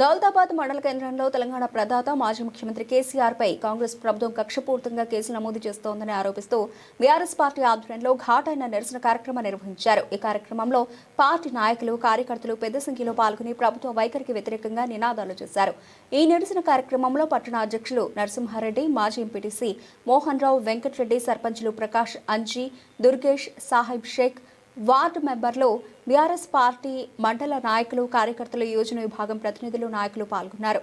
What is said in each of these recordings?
దౌలతాబాద్ మండల కేంద్రంలో తెలంగాణ ప్రదాత మాజీ ముఖ్యమంత్రి కేసీఆర్ పై కాంగ్రెస్ ప్రభుత్వం కక్షపూర్తంగా కేసులు నమోదు చేస్తోందని ఆరోపిస్తూ బీఆర్ఎస్ పార్టీ ఆధ్వర్యంలో ఘాటైన నిరసన కార్యక్రమం నిర్వహించారు. ఈ కార్యక్రమంలో పార్టీ నాయకులు, కార్యకర్తలు పెద్ద సంఖ్యలో పాల్గొని ప్రభుత్వ వైఖరికి వ్యతిరేకంగా నినాదాలు చేశారు. ఈ నిరసన కార్యక్రమంలో పట్టణ అధ్యక్షులు నరసింహారెడ్డి, మాజీ ఎంపీటీసీ మోహన్ రావు, వెంకటరెడ్డి, సర్పంచులు ప్రకాష్, అంజీ, దుర్గేష్, సాహిబ్ షేక్, వార్డు మెంబర్లు, బీఆర్ఎస్ పార్టీ మండల నాయకులు, కార్యకర్తలు, యోజన విభాగం ప్రతినిధులు, నాయకులు పాల్గొన్నారు.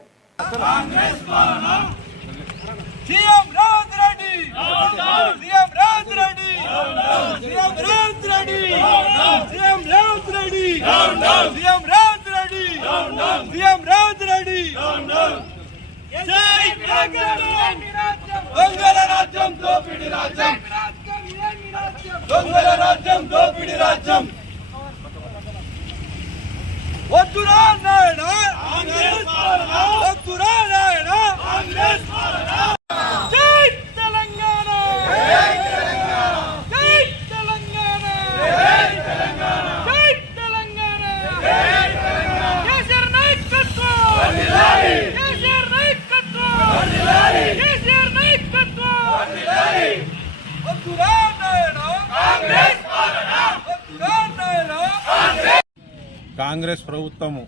కాంగ్రెస్ ప్రభుత్వము,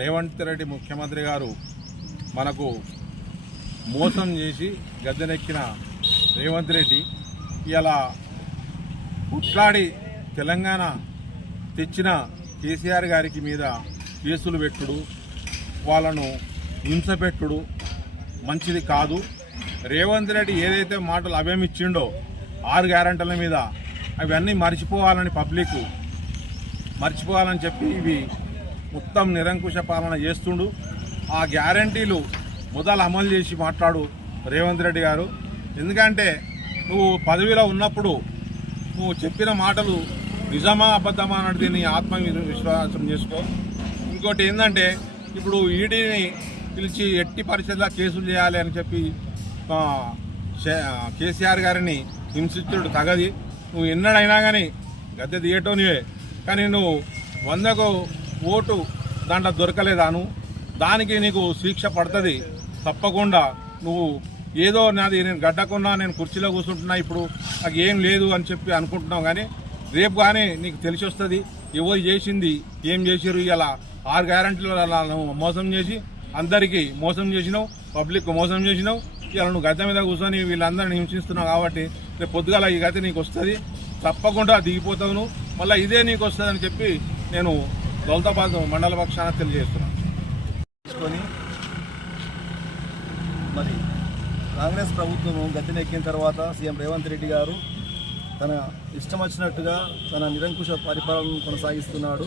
రేవంత్ రెడ్డి ముఖ్యమంత్రి గారు మనకు మోసం చేసి గద్దెనెక్కిన రేవంత్ రెడ్డి ఇలా కుట్లాడి తెలంగాణ తెచ్చిన కేసీఆర్ గారికి మీద కేసులు పెట్టుడు, వాళ్ళను హింస పెట్టుడు మంచిది కాదు. రేవంత్ రెడ్డి ఏదైతే మాటలు అభయమిచ్చిండో 6 గ్యారెంటీల మీద అవన్నీ మర్చిపోవాలని చెప్పి ఇవి మొత్తం నిరంకుశ పాలన చేస్తుండు. ఆ గ్యారంటీలు మొదలు అమలు చేసి మాట్లాడు రేవంత్ రెడ్డి గారు. ఎందుకంటే నువ్వు పదవిలో ఉన్నప్పుడు నువ్వు చెప్పిన మాటలు నిజమా అబద్ధమా అన్నది నీ ఆత్మవిశ్వాసం చేసుకో. ఇంకోటి ఏంటంటే ఇప్పుడు ఈడీని పిలిచి ఎట్టి పరిస్థితుల్లో కేసులు చేయాలి అని చెప్పి కేసీఆర్ గారిని హింసించుడు తగది. నువ్వు ఎన్నడైనా కానీ గద్దె దిగటోనివే, కానీ నువ్వు 100కు ఓటు దాంట్లో దొరకలేదాను, దానికి నీకు శిక్ష పడుతుంది తప్పకుండా. నువ్వు ఏదో నాది నేను గడ్డకున్నా, నేను కుర్చీలో కూర్చుంటున్నా, ఇప్పుడు నాకు ఏం లేదు అని చెప్పి అనుకుంటున్నావు. కానీ రేపు కానీ నీకు తెలిసి వస్తుంది ఎవరు చేసింది, ఏం చేసిరు. ఇలా 6 గ్యారెంటీలు నువ్వు మోసం చేసి అందరికీ మోసం చేసినావు, పబ్లిక్ మోసం చేసినావు. ఇలా నువ్వు గద్దె మీద కూర్చొని వీళ్ళందరినీ హింసిస్తున్నావు కాబట్టి రేపు పొద్దుగాల ఈ గద్దె నీకు వస్తుంది, తప్పకుండా దిగిపోతావు నువ్వు, మళ్ళీ ఇదే నీకు వస్తుందని చెప్పి నేను దౌలతాబాద్ మండల పక్షాన తెలియజేస్తున్నాను. మరి కాంగ్రెస్ ప్రభుత్వం గద్దెనెక్కిన తర్వాత సీఎం రేవంత్ రెడ్డి గారు తన ఇష్టం వచ్చినట్టుగా తన నిరంకుశ పరిపాలనను కొనసాగిస్తున్నాడు.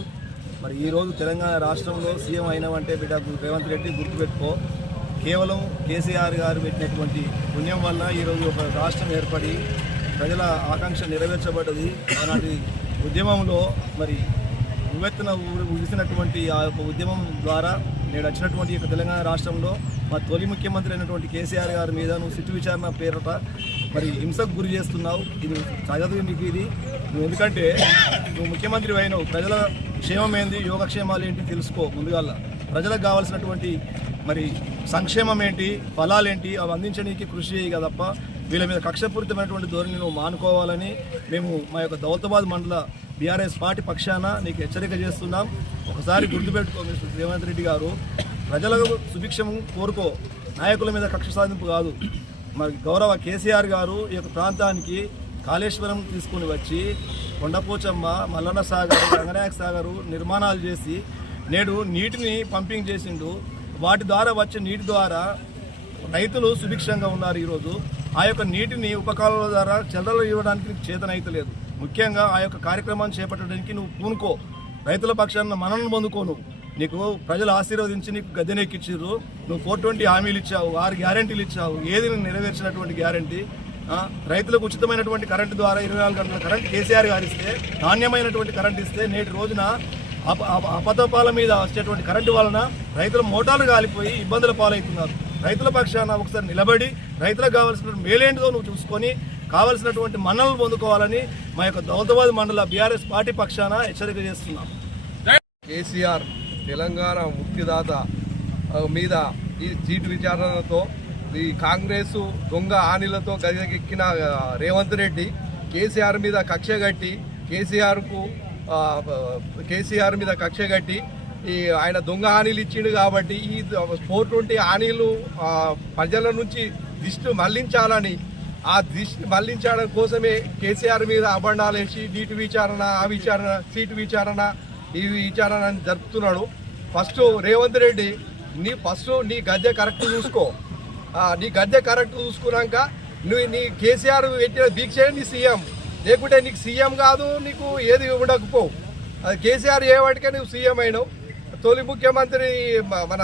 మరి ఈరోజు తెలంగాణ రాష్ట్రంలో సీఎం అయినవంటే బిడ్డ రేవంత్ రెడ్డి గుర్తుపెట్టుకో, కేవలం కేసీఆర్ గారు పెట్టినటువంటి పుణ్యం వల్ల ఈరోజు ఒక రాష్ట్రం ఏర్పడి ప్రజల ఆకాంక్ష నెరవేర్చబడ్డది. ఆనాటి ఉద్యమంలో మరి ఉవ్వెత్తున ఉగిసినటువంటి ఆ యొక్క ఉద్యమం ద్వారా నేడు వచ్చినటువంటి యొక్క తెలంగాణ రాష్ట్రంలో మా తొలి ముఖ్యమంత్రి అయినటువంటి కేసీఆర్ గారి మీద నువ్వు సిట్టు విచారణ పేరట మరి హింసకు గురి చేస్తున్నావు. ఇది తగదు నీకు. ఇది నువ్వు ఎందుకంటే నువ్వు ముఖ్యమంత్రి అయినావు, ప్రజల క్షేమం ఏంది, యోగక్షేమాలు ఏంటి తెలుసుకో. ముందుగా ప్రజలకు కావాల్సినటువంటి మరి సంక్షేమం ఏంటి, ఫలాలేంటి అవి అందించడానికి కృషి చేయి తప్ప వీళ్ళ మీద కక్షపూరితమైనటువంటి ధోరణి నువ్వు మానుకోవాలని మేము మా యొక్క దౌలతాబాద్ మండల బీఆర్ఎస్ పార్టీ పక్షాన నీకు హెచ్చరిక చేస్తున్నాం. ఒకసారి గుర్తుపెట్టుకో మిస్టర్ రేవంత్ రెడ్డి గారు, ప్రజలకు సుభిక్షం కోరుకో, నాయకుల మీద కక్ష సాధింపు కాదు. మరి గౌరవ కేసీఆర్ గారు ఈ యొక్క ప్రాంతానికి కాళేశ్వరం తీసుకుని వచ్చి కొండపోచమ్మ, మల్లన్న సాగర్, రంగనాయక సాగరు నిర్మాణాలు చేసి నేడు నీటిని పంపింగ్ చేసిండు. వాటి ద్వారా వచ్చే నీటి ద్వారా రైతులు సుభిక్షంగా ఉన్నారు. ఈరోజు ఆ యొక్క నీటిని ఉపకాలాల ద్వారా చెల్లలు ఇవ్వడానికి నీకు చేతనైతలేదు. ముఖ్యంగా ఆ యొక్క కార్యక్రమాన్ని చేపట్టడానికి నువ్వు పూనుకో, రైతుల పక్షాన మనల్ని పొందుకోను. నీకు ప్రజలు ఆశీర్వదించి నీకు గద్దెనెక్కిచ్చారు. నువ్వు 420 హామీలు ఇచ్చావు, 6 గ్యారెంటీలు ఇచ్చావు. ఏది నెరవేర్చినటువంటి గ్యారెంటీ? రైతులకు ఉచితమైనటువంటి కరెంటు ద్వారా 24 గంటల కరెంటు కేసీఆర్ గారు ఇస్తే, నాణ్యమైనటువంటి కరెంటు ఇస్తే నేటి రోజున అపతపాల మీద వచ్చేటువంటి కరెంటు వలన రైతుల మోటార్లు కాలిపోయి ఇబ్బందుల పాలవుతున్నారు. రైతుల పక్షాన ఒకసారి నిలబడి రైతులకు కావాల్సిన మేలేంటిదో నువ్వు చూసుకొని కావాల్సినటువంటి మన్ననలు పొందుకోవాలని మా యొక్క దౌలతాబాద్ మండల బీఆర్ఎస్ పార్టీ పక్షాన హెచ్చరిక చేస్తున్నాం. కేసీఆర్ తెలంగాణ ముక్తిదాత మీద ఈ సీటు విచారణతో ఈ కాంగ్రెస్ దొంగ హామీలతో గదికెక్కిన రేవంత్ రెడ్డి కేసీఆర్ మీద కక్ష కట్టి కేసీఆర్ మీద కక్ష కట్టి ఈ ఆయన దొంగ హామీలు ఇచ్చిండు కాబట్టి ఈ 420 హామీలు ప్రజల నుంచి దృష్టి మళ్లించాలని ఆ దృష్టి మళ్లించడం కోసమే కేసీఆర్ మీద అబండాలు వేసి నీటి విచారణ ఆ విచారణ సీటు విచారణ ఈ విచారణ అని జరుపుతున్నాడు. ఫస్ట్ రేవంత్ రెడ్డి నీ గద్దె కరెక్ట్ చూసుకో. నీ గద్దె కరెక్ట్ చూసుకున్నాక నీ కేసీఆర్ పెట్టిన దీక్ష నీ సీఎం, లేకుంటే నీకు సీఎం కాదు, నీకు ఏది ఉండకపోవు. అది కేసీఆర్ ఏ వాటికే నువ్వు సీఎం అయినావు. తొలి ముఖ్యమంత్రి మన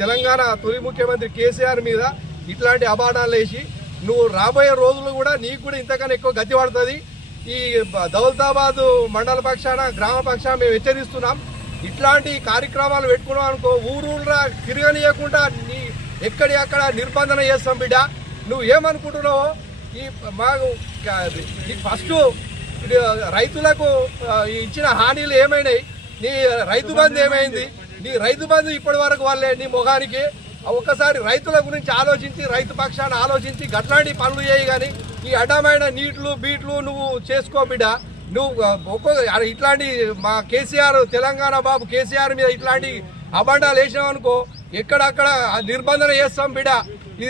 తెలంగాణ తొలి ముఖ్యమంత్రి కేసీఆర్ మీద ఇట్లాంటి అబాడాలు వేసి నువ్వు రాబోయే రోజులు కూడా నీకు కూడా ఇంతకన్నా ఎక్కువ గతి పడుతుంది. ఈ దౌలతాబాద్ మండల పక్షాన గ్రామ పక్షాన మేము హెచ్చరిస్తున్నాం. ఇట్లాంటి కార్యక్రమాలు పెట్టుకున్నాం అనుకో ఊరూరా తిరగనీయకుండా నీ ఎక్కడి అక్కడ నిర్బంధన చేస్తాం బిడ్డ. నువ్వు ఏమనుకుంటున్నావో ఈ మాకు ఫస్ట్ రైతులకు ఇచ్చిన హామీలు ఏమైనాయి, నీ రైతు బంధు ఏమైంది, నీ రైతు బంధు ఇప్పటి వరకు వాళ్ళే నీ మొగానికి. ఒక్కసారి రైతుల గురించి ఆలోచించి రైతు పక్షాన్ని ఆలోచించి గట్లాంటి పనులు చేయి. కానీ ఈ అడ్డమైన నీట్లు బీట్లు నువ్వు చేసుకో బిడ్డ. నువ్వు ఇట్లాంటి మా కేసీఆర్ తెలంగాణ బాబు కేసీఆర్ మీద ఇట్లాంటి అబండాలు వేసినావు అనుకో ఎక్కడక్కడ నిర్బంధన చేస్తాం బిడ్డ.